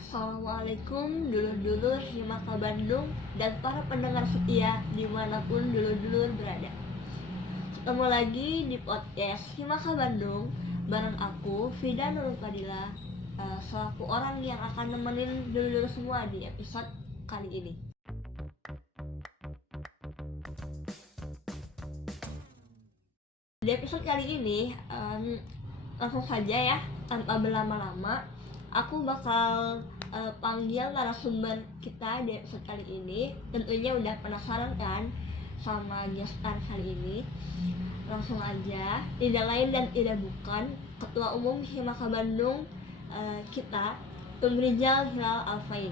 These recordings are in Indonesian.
Assalamualaikum dulur-dulur Himaka Bandung dan para pendengar setia dimanapun dulur-dulur berada. Ketemu lagi di podcast Himaka Bandung bareng aku Vida Nurul Fadila, selaku orang yang akan nemenin dulur-dulur semua di episode kali ini. Di episode kali ini langsung saja ya, tanpa berlama-lama aku bakal panggil narasumber kita di episode kali ini. Tentunya udah penasaran kan sama guest star kali ini. Langsung aja, tidak lain dan tidak bukan Ketua Umum Himaka Bandung kita, Tumrijal Hilal Alfain.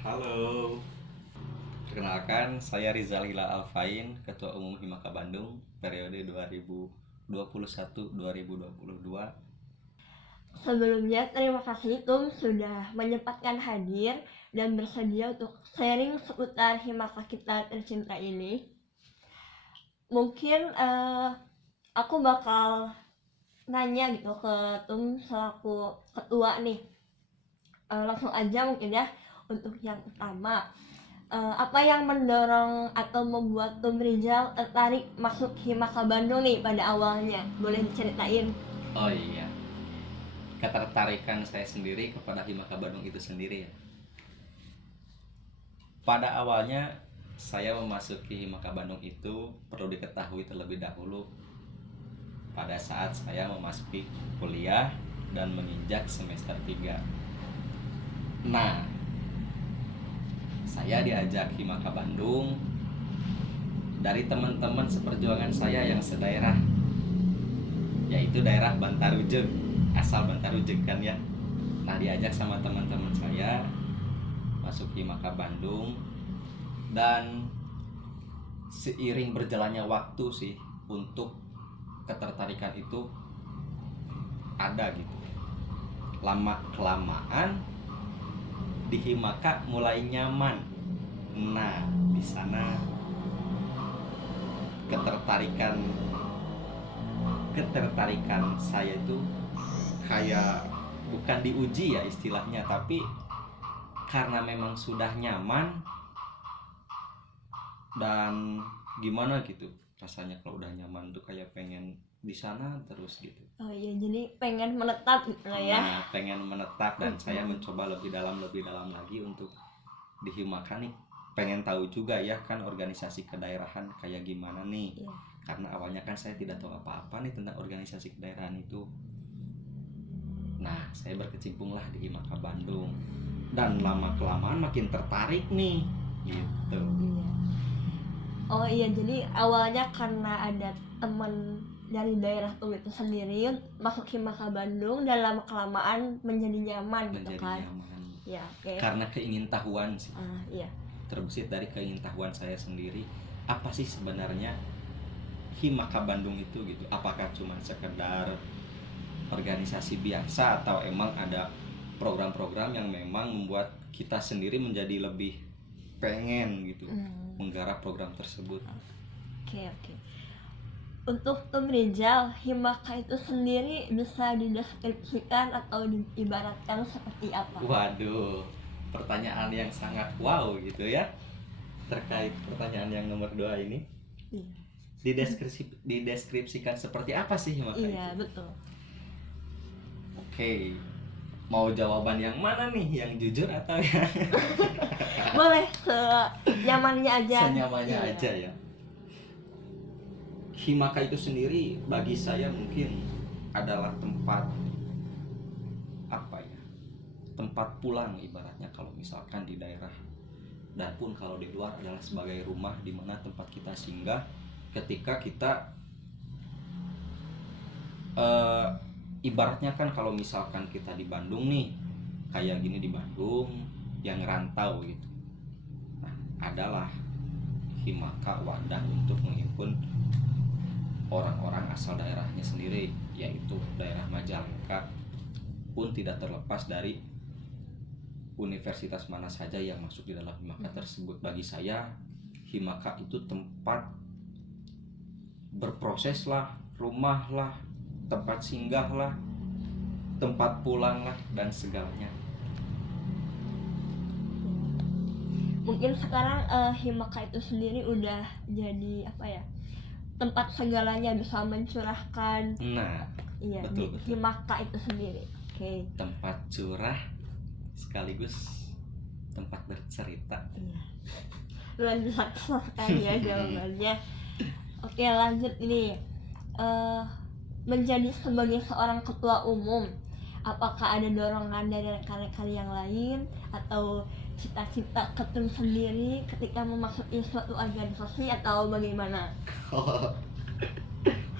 Halo, perkenalkan saya Rizal Hilal Alfain, Ketua Umum Himaka Bandung periode 2021-2022. Sebelumnya terima kasih Tum sudah menyempatkan hadir dan bersedia untuk sharing seputar Himaka kita tercinta ini. Mungkin aku bakal nanya gitu ke Tum selaku ketua nih. Langsung aja mungkin ya, untuk yang pertama, apa yang mendorong atau membuat Tum Rizal tertarik masuk Himaka Bandung nih pada awalnya? Boleh diceritain? Oh iya, ketertarikan saya sendiri kepada Himaka Bandung itu sendiri ya. Pada awalnya saya memasuki Himaka Bandung itu perlu diketahui terlebih dahulu pada saat saya memasuki kuliah dan menginjak semester 3. Nah, saya diajak Himaka Bandung dari teman-teman seperjuangan saya yang sedaerah, yaitu daerah Bantarujeg, asal Bantarujeg kan ya. Nah, diajak sama teman-teman saya masuk Himaka Bandung, dan seiring berjalannya waktu sih untuk ketertarikan itu ada gitu. Lama kelamaan di Himaka mulai nyaman. Nah, di sana ketertarikan saya itu kayak bukan diuji ya istilahnya, tapi karena memang sudah nyaman dan gimana gitu rasanya kalau udah nyaman tuh kayak pengen di sana terus gitu. Oh iya, jadi pengen menetap gitu lah ya. Nah, pengen menetap, dan saya mencoba lebih dalam lagi untuk di Himaka nih. Pengen tahu juga ya kan organisasi kedaerahan kayak gimana nih. Iya. Karena awalnya kan saya tidak tahu apa-apa nih tentang organisasi kedaerahan itu. Nah, saya berkecimpung lah di Himaka Bandung, dan lama kelamaan makin tertarik nih gitu. Iya. Oh iya, jadi awalnya karena ada teman dari daerah Tum itu sendiri masuk Himaka Bandung dan lama kelamaan menjadi nyaman gitu Menjadi kan. nyaman Ya, oke. karena keingintahuan sih. Iya. Terbesit dari keingintahuan saya sendiri, apa sih sebenarnya Himaka Bandung itu gitu. Apakah cuma sekedar organisasi biasa atau emang ada program-program yang memang membuat kita sendiri menjadi lebih pengen gitu menggarap program tersebut. Oke. Untuk Tum Rizal, Himaka itu sendiri bisa dideskripsikan atau diibaratkan seperti apa? Waduh, pertanyaan yang sangat wow gitu ya. Terkait pertanyaan yang nomor 2 ini, Iya. dideskripsikan seperti apa sih Himaka Iya, itu? betul. Oke, mau jawaban yang mana nih? Yang jujur atau yang Boleh senyamannya aja. senyamannya Iya. aja ya. Himaka itu sendiri bagi saya mungkin adalah tempat apa ya? Tempat pulang ibaratnya kalau misalkan di daerah, dan pun kalau di luar adalah sebagai rumah di mana tempat kita singgah ketika kita ibaratnya kan kalau misalkan kita di Bandung nih, kayak gini di Bandung yang rantau gitu. Nah, adalah Himaka wadah untuk menghimpun orang-orang asal daerahnya sendiri, yaitu daerah Majalengka, pun tidak terlepas dari universitas mana saja yang masuk di dalam Himaka tersebut. Bagi saya Himaka itu tempat berproses lah, rumah lah, tempat singgah lah, tempat pulang lah dan segalanya. Mungkin sekarang Himaka itu sendiri udah jadi apa ya, tempat segalanya, bisa mencurahkan. Nah, Iya, betul, di betul. Himaka itu sendiri. Oke. Tempat curah sekaligus tempat bercerita. Iya. Luar biasa sekali ya jawabannya. Oke, lanjut ini. Menjadi sebagai seorang ketua umum, apakah ada dorongan dari rekan-rekan yang lain atau cita-cita ketum sendiri ketika memasuki suatu organisasi atau bagaimana?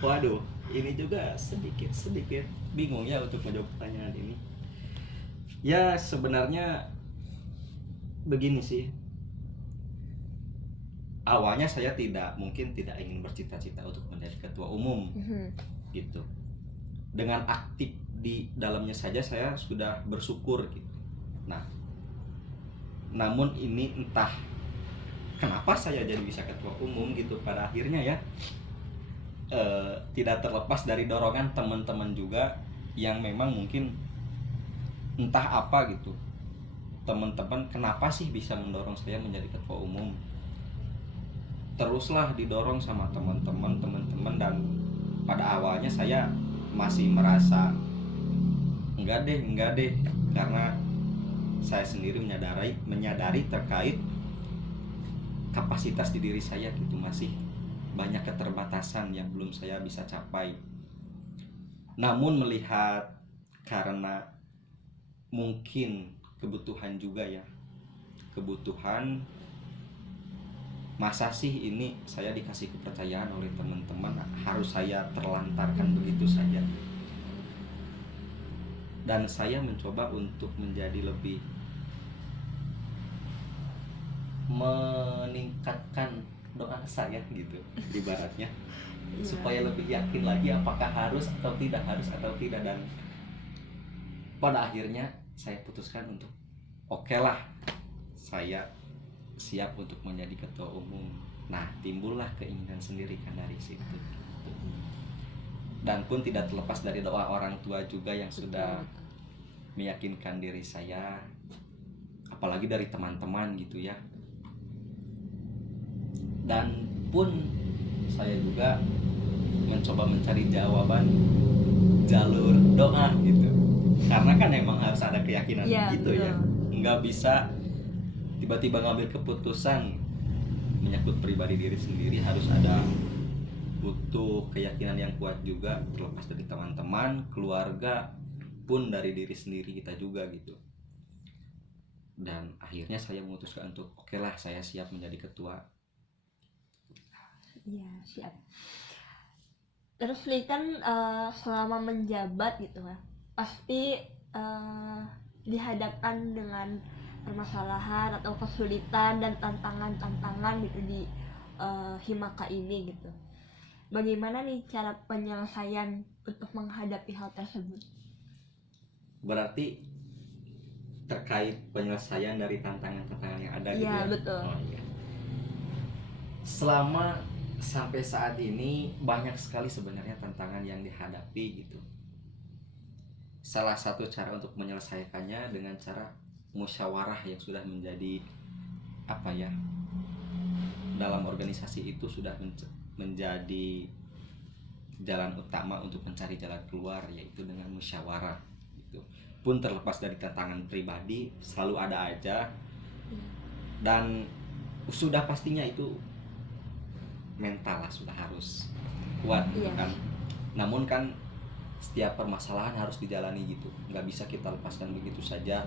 Waduh, ini juga sedikit bingung ya untuk menjawab pertanyaan ini. Ya sebenarnya begini sih. Awalnya saya mungkin tidak ingin bercita-cita untuk menjadi ketua umum gitu. Dengan aktif di dalamnya saja saya sudah bersyukur gitu. Nah, namun ini entah kenapa saya jadi bisa ketua umum gitu pada akhirnya ya. Tidak terlepas dari dorongan teman-teman juga yang memang mungkin entah apa gitu, teman-teman kenapa sih bisa mendorong saya menjadi ketua umum, teruslah didorong sama teman-teman dan pada awalnya saya masih merasa enggak deh karena saya sendiri menyadari terkait kapasitas di diri saya gitu, masih banyak keterbatasan yang belum saya bisa capai. Namun melihat karena mungkin kebutuhan juga ya, kebutuhan masa sih ini saya dikasih kepercayaan oleh teman-teman harus saya terlantarkan begitu saja. Dan saya mencoba untuk menjadi lebih meningkatkan doa saya gitu ibaratnya, supaya lebih yakin lagi apakah harus atau tidak dan pada akhirnya saya putuskan untuk oke lah, saya siap untuk menjadi ketua umum. Nah, timbullah keinginan sendiri kan dari situ gitu. Dan pun tidak terlepas dari doa orang tua juga yang sudah meyakinkan diri saya, apalagi dari teman-teman gitu ya. Dan pun saya juga mencoba mencari jawaban jalur doa gitu, karena kan emang harus ada keyakinan gitu ya, nggak bisa tiba-tiba ngambil keputusan menyangkut pribadi diri sendiri, harus ada butuh keyakinan yang kuat juga, terlepas dari teman-teman, keluarga, pun dari diri sendiri kita juga gitu. Dan akhirnya saya memutuskan untuk oke lah, saya siap menjadi ketua. Iya, siap. Terus nih kan selama menjabat gitu kan, pasti dihadapkan dengan permasalahan atau kesulitan dan tantangan gitu di Himaka ini gitu. Bagaimana nih cara penyelesaian untuk menghadapi hal tersebut? Berarti terkait penyelesaian dari tantangan-tantangan yang ada gitu ya? Betul. Oh, iya. Selama sampai saat ini banyak sekali sebenarnya tantangan yang dihadapi gitu. Salah satu cara untuk menyelesaikannya dengan cara musyawarah yang sudah menjadi apa ya, dalam organisasi itu sudah menjadi jalan utama untuk mencari jalan keluar, yaitu dengan musyawarah gitu. Pun terlepas dari tantangan pribadi selalu ada aja, dan sudah pastinya itu mental lah sudah harus kuat gitu kan. Namun kan setiap permasalahan harus dijalani gitu, nggak bisa kita lepaskan begitu saja,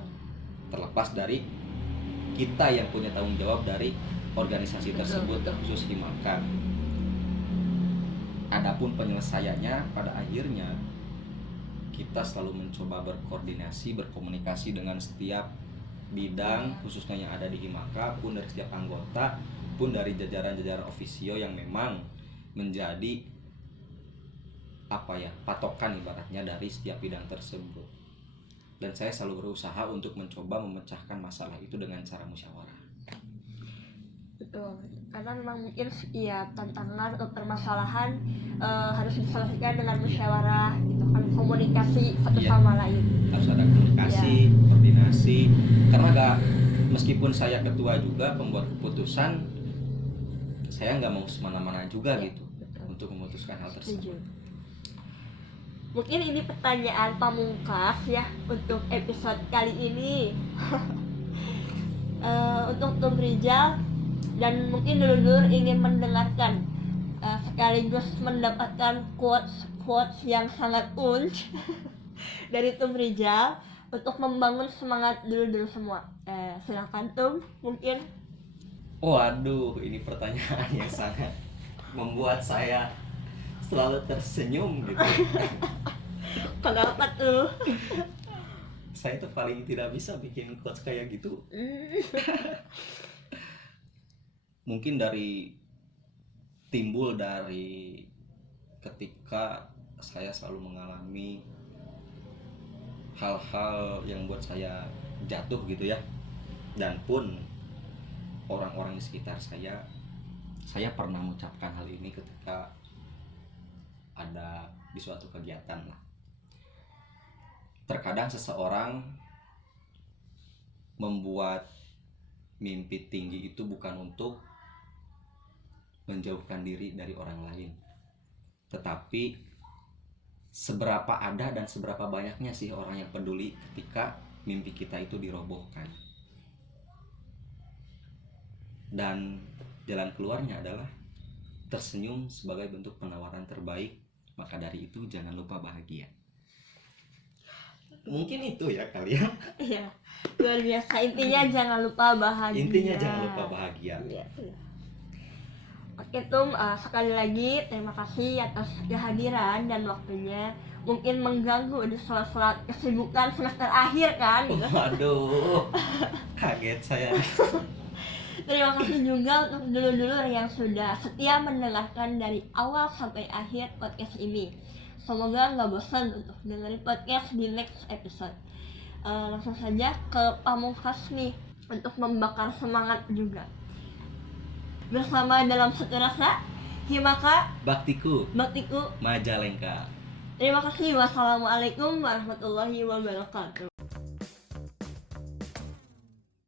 terlepas dari kita yang punya tanggung jawab dari organisasi tersebut, khusus Himaka. Adapun penyelesaiannya pada akhirnya kita selalu mencoba berkoordinasi, berkomunikasi dengan setiap bidang khususnya yang ada di Himaka, pun dari setiap anggota, pun dari jajaran-jajaran ofisio yang memang menjadi apa ya, patokan ibaratnya dari setiap bidang tersebut. Dan saya selalu berusaha untuk mencoba memecahkan masalah itu dengan cara musyawarah. betul. Karena memang mungkin setiap tantangan atau permasalahan harus diselesaikan dengan musyawarah gitu kan, komunikasi satu Iya. sama lain. Harus ada komunikasi, koordinasi, karena meskipun saya ketua juga pembuat keputusan, saya nggak mau semena-mena juga Iya, gitu betul. untuk memutuskan hal Setuju. tersebut. Mungkin ini pertanyaan pamungkas ya untuk episode kali ini. Untuk Tum Rizal dan mungkin dulur-dulur ingin mendengarkan sekaligus mendapatkan quotes yang sangat unch dari Tum Rizal untuk membangun semangat dulur-dulur semua. Silakan Tum, mungkin. Waduh, ini pertanyaan yang sangat membuat saya selalu tersenyum gitu. Kenapa tuh? Saya tuh paling tidak bisa bikin quotes kayak gitu. Mungkin timbul dari ketika saya selalu mengalami hal-hal yang buat saya jatuh gitu ya, dan pun orang-orang di sekitar saya pernah mengucapkan hal ini ketika ada di suatu kegiatan lah. Terkadang seseorang membuat mimpi tinggi itu bukan untuk menjauhkan diri dari orang lain, tetapi seberapa ada dan seberapa banyaknya sih orang yang peduli ketika mimpi kita itu dirobohkan. Dan jalan keluarnya adalah tersenyum sebagai bentuk penawaran terbaik. Maka dari itu jangan lupa bahagia. Mungkin itu ya kalian. Iya, luar biasa. Intinya jangan lupa bahagia. Intinya jangan lupa bahagia. Iya. Oke Tum, sekali lagi terima kasih atas kehadiran dan waktunya. Mungkin mengganggu di sela-sela kesibukan semester akhir kan gitu. Waduh, kaget saya. Terima kasih juga untuk dulur-dulur yang sudah setia mendengarkan dari awal sampai akhir podcast ini. Semoga nggak bosan untuk dengerin podcast di next episode. Langsung saja ke pamungkas nih untuk membakar semangat juga. Bersama dalam satu rasa, Himaka Baktiku Baktiku. Majalengka. Terima kasih. Wassalamualaikum warahmatullahi wabarakatuh.